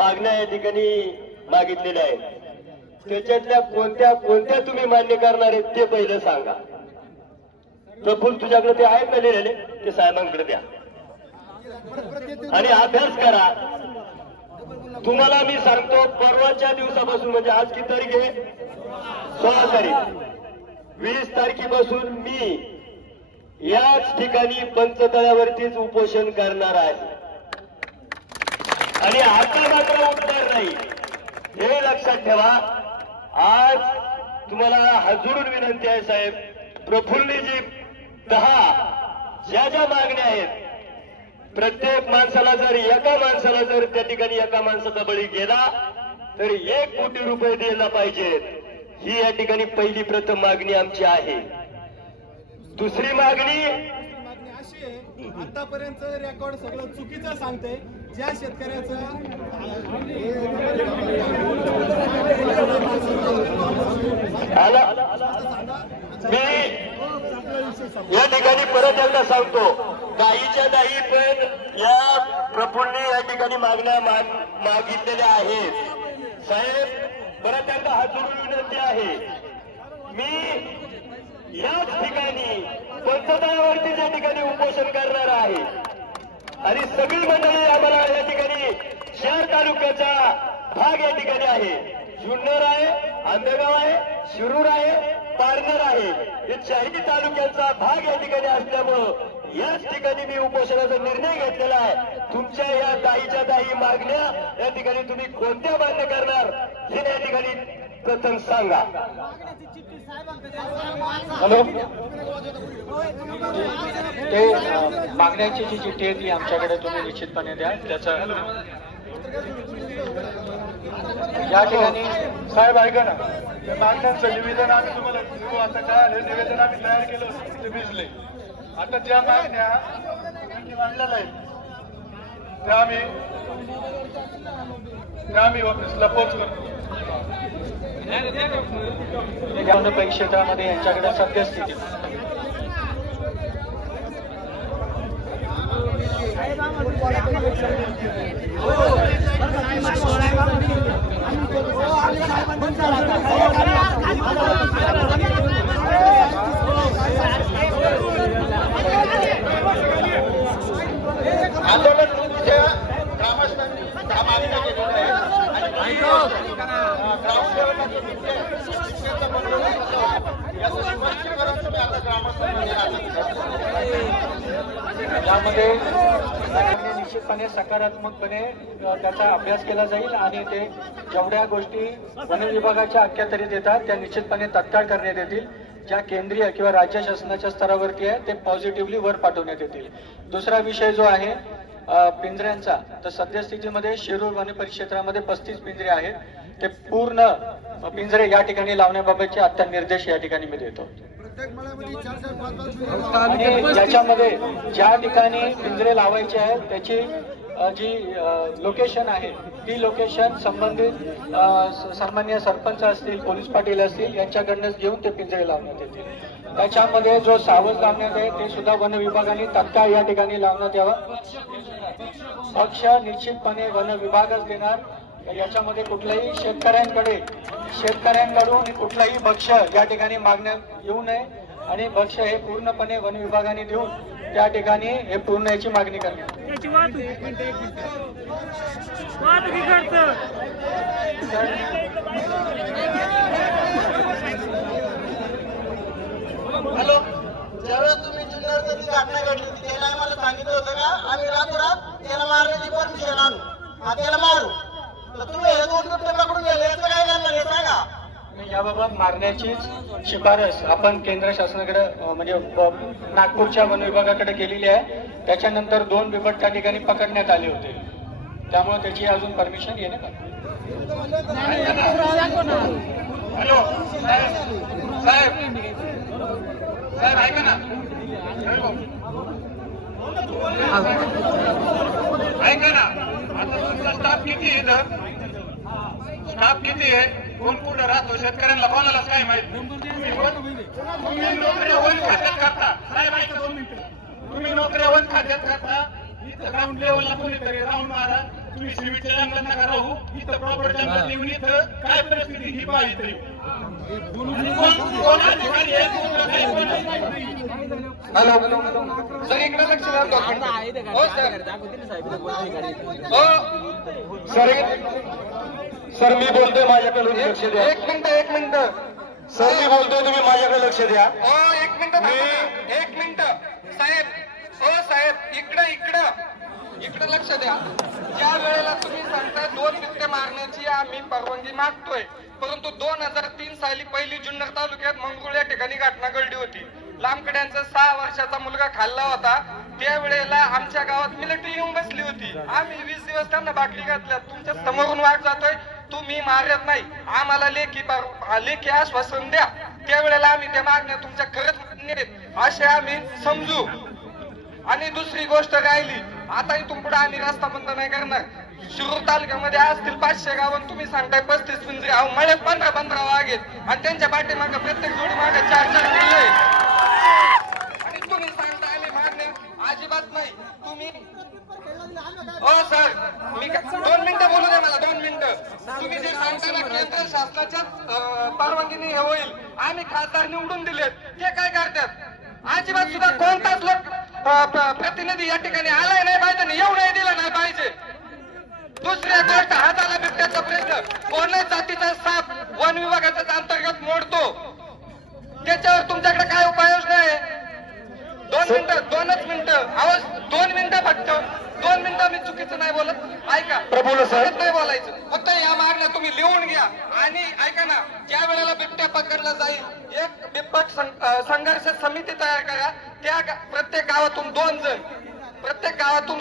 मागण्या या ठिकाणी मागितलेल्या आहेत, त्याच्यातल्या कोणत्या कोणत्या तुम्ही मान्य करणार आहेत ते पहिलं सांगा. प्रफुल्ल तुझ्याकडे ते आहेत ना लिहिलेले, ते साहेबांकडे द्या आणि अभ्यास करा. तुम्हाला मी सांगतो, परवाच्या दिवसापासून म्हणजे आज किती तारीख आहे, 16 तारीख, 20 तारखेपासून मी याच ठिकाणी पंचतळ्यावरतीच उपोषण करणार आहे आणि आता मात्र उठणार नाही, हे लक्षात ठेवा. आज तुम्हाला हात जोडून विनंती आहे साहेब, प्रफुल्लजी 10 ज्या ज्या मागण्या आहेत, प्रत्येक माणसाला जर एका माणसाला जर त्या ठिकाणी एका माणसाचा बळी गेला तर 1 कोटी रुपये द्यायला पाहिजेत. ही या ठिकाणी पहिली प्रथम मागणी आमची आहे. दुसरी मागणी आतापर्यंत रेकॉर्ड सगळं चुकीचं सांगते. ज्या शेतकऱ्याचं मी या ठिकाणी परत एकदा सांगतो, दाहीच्या दाही पण या प्रफुल्लने या ठिकाणी मागण्या मागितलेल्या आहेत. साहेब परत एकदा हात जोडून विनंती आहे, मी याच ठिकाणी पंचतळावरती या ठिकाणी उपोषण करणार आहे आणि सगळी मंडळी आम्हाला या ठिकाणी शहर तालुक्याचा भाग या ठिकाणी आहे. जुन्नर आहे, आंबेगाव आहे, शिरूर आहे, पारनेर आहे, हे 4ही तालुक्यांचा भाग या ठिकाणी असल्यामुळं याच ठिकाणी मी उपोषणाचा निर्णय घेतलेला आहे. तुमच्या या दाहीच्या दाही मागण्या या ठिकाणी तुम्ही कोणत्या मान्य करणार हे या ठिकाणी प्रथम सांगा. हॅलो, ते मागण्याची जी चिठ्ठी आहे ती आमच्याकडे तुम्ही निश्चितपणे द्या. त्याचं या ठिकाणी साहेब ऐका ना, त्या मागण्यांचं निवेदन आम्ही तुम्हाला देऊ. आता काय आले, निवेदन आम्ही तयार केलं, ते भिजले. आता ज्या मागण्या मांडलेल्या आहेत त्या आम्ही ऑफिसला पोच करतो. परिक्षेत्रामध्ये यांच्याकडे सद्यस्थिती आंदोलन ग्रामस्थांनी त्या मागण्या केलेल्या यामध्ये निश्चितपणे सकारात्मकपणे त्याचा अभ्यास केला जाईल आणि ते जेवढ्या गोष्टी वन विभागाच्या अखत्यारीत येतात त्या निश्चितपणे तत्काळ करण्यात येतील. ज्या केंद्रीय किंवा राज्य शासनाच्या स्तरावरती आहे ते पॉझिटिव्हली वर पाठवण्यात येतील. दुसरा विषय जो आहे पिंजऱ्यांचा, तर सद्यस्थितीमध्ये शिरूर वन परिक्षेत्रामध्ये 35 पिंजरे आहेत. ते पूर्ण पिंजरे या ठिकाणी लावण्याबाबतचे आता निर्देश या ठिकाणी मी देतो. आणि याच्यामध्ये ज्या ठिकाणी पिंजरे लावायचे आहेत त्याची जी लोकेशन आहे ती लोकेशन संबंधित सामान्य सरपंच असतील, पोलीस पाटील असतील यांच्याकडनंच घेऊन ते पिंजरे लावण्यात येतील. त्याच्यामध्ये जो सावज लावण्यात आहे ते सुद्धा वन विभागाने तत्काळ या ठिकाणी लावण्यात यावा. पक्ष निश्चितपणे वन विभागच देणार. याच्यामध्ये कुठल्याही शेतकऱ्यांकडून कुठलाही भक्ष्य या ठिकाणी मागण्यात येऊ नये आणि भक्ष्य हे पूर्णपणे वन विभागाने देऊन त्या ठिकाणी हे पूर्ण याची मागणी करण्यात. हॅलो, ज्यावेळेस तुम्ही जुन्नरची घटना घडली होती त्याला आम्हाला सांगितलं होतं का आम्ही रातोरात त्याला मारण्याची परमिशन आणू, त्याला मारू, तर तुम्ही हे 2 बिबटे पकडून गेले, याचं काय करणार हे सांगा. याबाबत मारण्याची शिफारस आपण केंद्र शासनाकडे म्हणजे नागपूरच्या वन विभागाकडे केलेली आहे. त्याच्यानंतर 2 बिबट त्या ठिकाणी पकडण्यात आले होते, त्यामुळे त्याची अजून परमिशन येण्यात आली. हॅलो साहेब ऐका ना, ऐका ना, आता तुमचा स्टाफ किती आहे? स्टाफ किती आहे? कोण कुठं राहतो? शेतकऱ्यांना कोणालाच काय माहिती. तुम्ही नोकऱ्या वन खात्यात करता साहेब, ऐका 2 मिनिटं. तुम्ही नोकऱ्या वन खात्यात करता, इथं ग्राउंड लेवलला कोणीतरी राऊंड मारा, तुम्ही सिमेंटच्या जंगलात नका राहू, इथं प्रॉपर जंगलात येऊन इथं काय परिस्थिती ही पाहिजे. हॅलो सर, इकडे लक्ष द्या. हो सर, सर मी बोलतोय, माझ्याकडे लक्ष द्या. एक मिनिट सर, मी बोलतोय, तुम्ही माझ्याकडे लक्ष द्या. एक मिनिट साहेब. हो साहेब, इकडं लक्ष द्या. ज्या वेळेला तुम्ही सांगताय 2 बिबटे मारण्याची आम्ही परवानगी मागतोय, परंतु 2003 साली पहिली जुन्नर तालुक्यात मंगरुळ या ठिकाणी घटना घडली होती. लांबकड्यांचा 6 वर्षाचा मुलगा खाल्ला होता. त्यावेळेला आमच्या गावात मिलिटरी येऊन बसली होती. आम्ही 20 दिवस त्यांना बाटली घातल्या. तुमच्या समोरून वाट जातोय, तुम्ही मारत नाही. आम्हाला लेखी आश्वासन द्या. त्यावेळेला आम्ही त्या मागण्या तुमच्या खरंच मान्य आहेत असे आम्ही समजू. आणि दुसरी गोष्ट राहिली, आता इथून पुढे आम्ही रस्ता बंद नाही करणार. शिरूर तालुक्यामध्ये असतील 500 गाव, तुम्ही सांगताय 35 पिंजरे. मळे 15 वाघ आहेत आणि त्यांच्या पाठीमागे प्रत्येक जोडी मागे 4 पिल्ले. आणि तुम्ही सांगताय आम्ही मागण्या अजिबात नाही. तुम्ही हो सर, मी 2 मिनिटं बोलू द्या मला, 2 मिनिटं. तुम्ही जे सांगता ना केंद्र शासनाच्या परवानगीने हे होईल, आम्ही खासदार निवडून दिलेत, ते काय करतात? अजिबात सुद्धा कोणताच प्रतिनिधी या ठिकाणी आलाय नाही पाहिजे, एवढंही दिलं नाही पाहिजे. दुसरी गोष्ट, हा झाला बिबट्याचा प्रश्न. कोणत्या जातीचा साप वन विभागाच्या अंतर्गत मोडतो, त्याच्यावर तुमच्याकडे काय उपाययोजना आहे? 2 मिनिटं आवाज, 2 मिनिटं फक्त 2 मिनिटं. मी चुकीचं नाही बोलत, ऐका. प्रफुल्ल सर, नाही बोलायचं, फक्त या मागण्या तुम्ही लिहून घ्या. आणि ऐका ना, ज्या वेळेला बिबट्या पकडला जाईल, एक बिबट संघर्ष समिती तयार करा. त्या प्रत्येक गावातून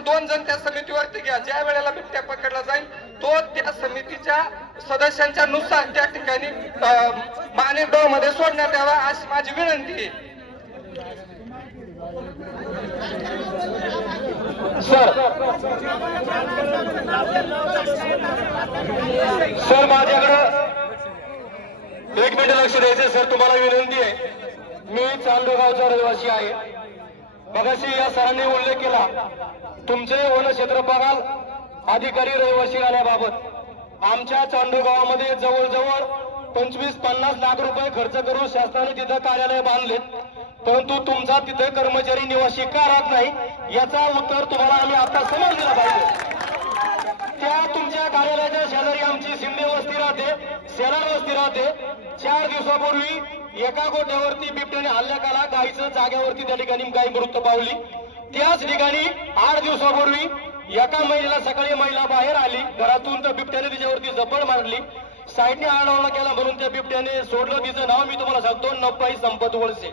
2 जण त्या समितीवरती घ्या. ज्या वेळेला बिबट्या पकडला जाईल, तो त्या समितीच्या सदस्यांच्या नुसार त्या ठिकाणी मानेगाव मध्ये सोडण्यात यावा अशी माझी विनंती आहे. सर माझ्याकडं 1 मिनिट लक्ष द्यायचं. सर तुम्हाला विनंती आहे, मी चांदोगावचा रहिवासी आहे. मगाशी या सरांनी उल्लेख केला तुमचे वन क्षेत्र बघाल अधिकारी रहिवासी आल्याबाबत. आमच्या चांदोगावामध्ये जवळजवळ 25-50 लाख रुपये खर्च करून शासनाने तिथं कार्यालय बांधलेत, परंतु तुमचा तिथे कर्मचारी निवासी का राहत नाही याचा उत्तर तुम्हाला आम्ही आता समोर दिला पाहिजे. त्या तुमच्या कार्यालयाच्या शेजारी आमची शिंदे वस्ती राहते, सेलार वस्ती राहते. 4 दिवसापूर्वी एका गोठ्यावरती बिबट्याने हल्ला केला. गायीचं जाग्यावरती त्या ठिकाणी गाय मृत्यू पावली. त्याच ठिकाणी 8 दिवसापूर्वी एका महिलेला सकाळी महिला बाहेर आली घरातून, तर बिबट्याने तिच्यावरती जबड मारली. साईडने आडवणा केला म्हणून त्या बिबट्याने सोडलं. तिचं नाव मी तुम्हाला सांगतो, नपाई संपत वळसे.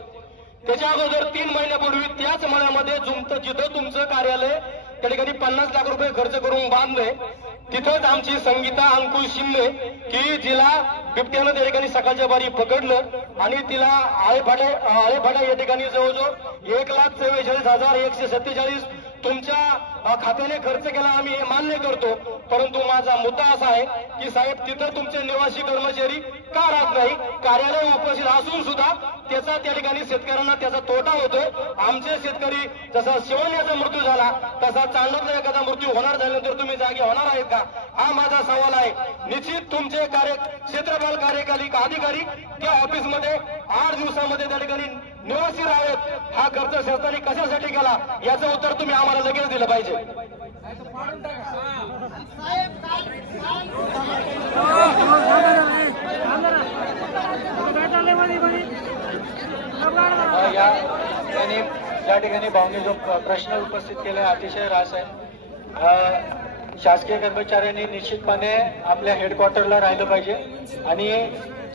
त्याच्या अगोदर 3 महिन्यापूर्वी त्याच मळ्यामध्ये जिथं तुमचं कार्यालय त्या ठिकाणी 50 लाख रुपये खर्च करून बांधले, तिथंच आमची संगीता अंकुश शिंदे की जिला बिबट्यानं त्या ठिकाणी सकाळच्या बारी पकडलं आणि तिला आळेफाटा या ठिकाणी जवळजवळ 1,44,147 तुमच्या खात्याने खर्च केला. आम्ही हे मान्य करतो, परंतु माझा मुद्दा असा आहे की साहेब तिथं तुमचे निवासी कर्मचारी का राहत नाही? कार्यालय उपस्थित असून सुद्धा त्याचा त्या ठिकाणी शेतकऱ्यांना त्याचा तोटा होतोय. आमचे शेतकरी जसा शिवण्याचा मृत्यू झाला तसा चांदोदला एखादा मृत्यू होणार झाल्यानंतर तुम्ही जागे होणार आहेत का? हा माझा सवाल आहे. निश्चित तुमचे क्षेत्रपाल कार्यकारी अधिकारी त्या ऑफिसमध्ये 8 दिवसामध्ये त्या ठिकाणी निवासी राहत. हा खर्च शासनाने कशासाठी केला याचं उत्तर तुम्ही आम्हाला लगेच दिलं पाहिजे. या ठिकाणी भाऊने जो प्रश्न उपस्थित केला अतिशय रास आहे. शासकीय कर्मचाऱ्यांनी निश्चितपणे आपल्या हेडक्वार्टरला राहिलं पाहिजे आणि